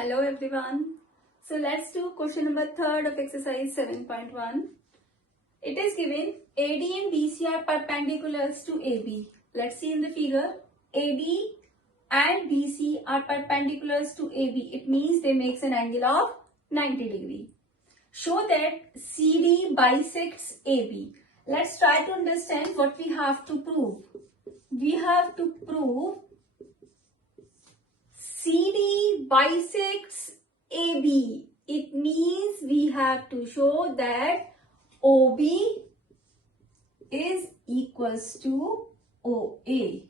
Hello everyone. So let's do question number 3 of exercise 7.1. It is given AD and BC are perpendiculars to AB. Let's see in the figure. AD and BC are perpendiculars to AB. It means they make an angle of 90 degree. Show that CD bisects AB. Let's try to understand what we have to prove. We have to prove CD bisects AB. It means we have to show that OB is equals to OA.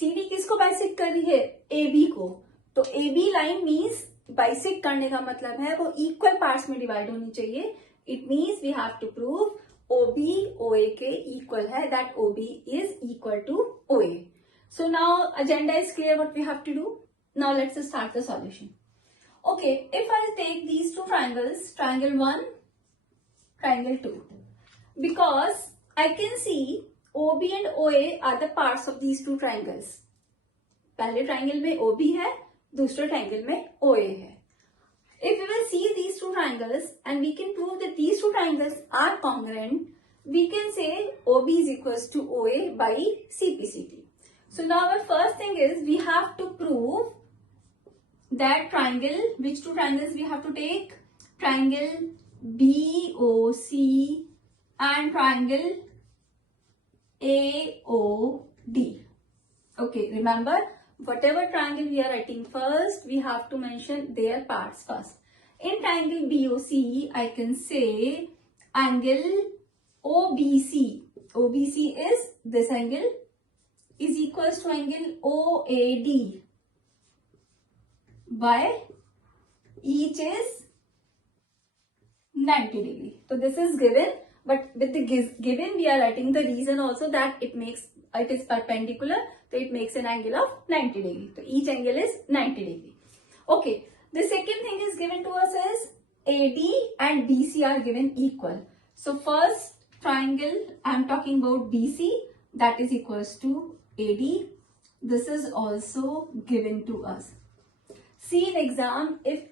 CD किसको bisect कर रही है? AB को. तो AB line means bisect करने का मतलब है वो इक्वल पार्ट्स में डिवाइड होनी चाहिए. It means we have to prove OB OA के इक्वल है, that OB is equal to OA. So now agenda is clear what we have to do. Now let's start the solution. Okay, if I take these two triangles, triangle 1, triangle 2, because I can see OB and OA are the parts of these two triangles. पहले triangle में OB है, दूसरे triangle में OA है. If we will see these two triangles and we can prove that these two triangles are congruent, we can say OB is equals to OA by CPCT. So now our first thing is we have to prove that triangle. Which two triangles we have to take? Triangle BOC and triangle AOD. Okay, remember whatever triangle we are writing first, we have to mention their parts first. In triangle BOC, I can say angle OBC. OBC is this angle is equals to angle OAD by each is 90 degree. So this is given, but with the given we are writing the reason also that it is perpendicular, so it makes an angle of 90 degree. So each angle is 90 degree. Okay, the second thing is given to us is AD and BC are given equal. So first triangle I am talking about BC, that is equals to AD. This is also given to us. See in exam, if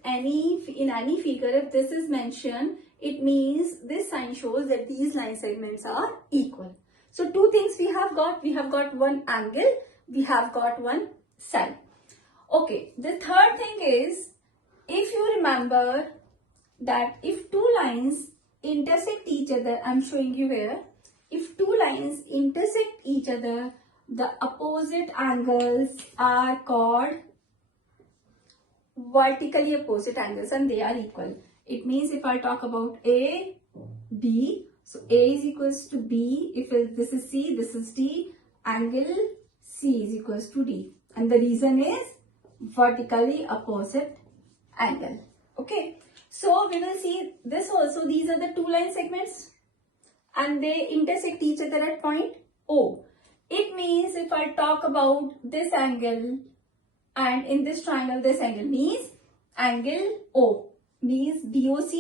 in any figure, if this is mentioned, it means this sign shows that these line segments are equal. So two things we have got one angle, we have got one side. Okay, the third thing is, if you remember that if two lines intersect each other, I'm showing you here, if two lines intersect each other, the opposite angles are called vertically opposite angles and they are equal. It means if I talk about A, B, so A is equals to B, if this is C, this is D, angle C is equals to D. And the reason is vertically opposite angle. Okay, so we will see this also. These are the two line segments and they intersect each other at point O. It means if I talk about this angle and in this triangle this angle means angle O, means BOC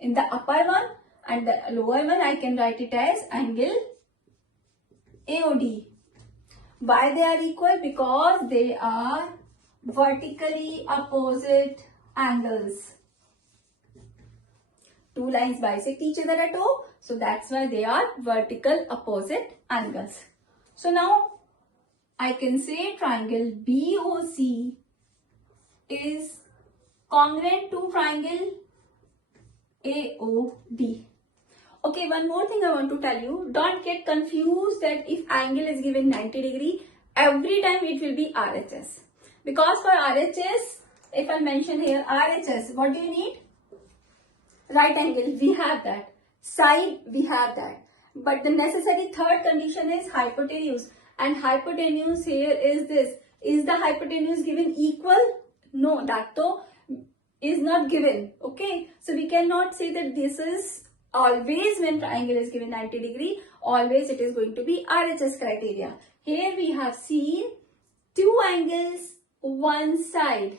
in the upper one and the lower one I can write it as angle AOD. Why they are equal? Because they are vertically opposite angles. Two lines bisect each other at O, so that's why they are vertical opposite angles. So now I can say triangle BOC is congruent to triangle AOD. Okay, one more thing I want to tell you. Don't get confused that if angle is given 90 degree, every time it will be RHS. Because for RHS, if I mention here RHS, what do you need? Right angle, we have that. Side, we have that. But the necessary third condition is hypotenuse. And hypotenuse here is this. Is the hypotenuse given equal? No, that though is not given. Okay, so we cannot say that this is always when triangle is given 90 degree, always it is going to be RHS criteria. Here we have seen two angles, one side.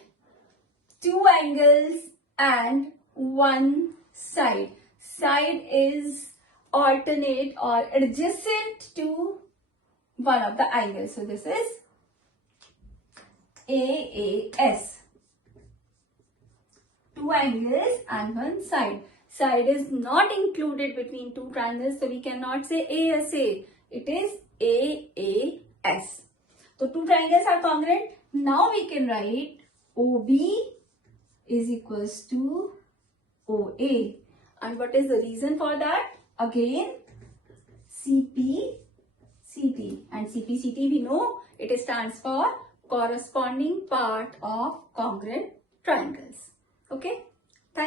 Two angles and one side. Side is alternate or adjacent to one of the angles. So this is AAS. two angles and one side. Side is not included between two triangles, so we cannot say ASA. It is AAS. So two triangles are congruent. Now we can write OB is equals to OA. And what is the reason for that? Again, CP, CT. And CP, CT we know it stands for corresponding part of congruent triangles. Okay.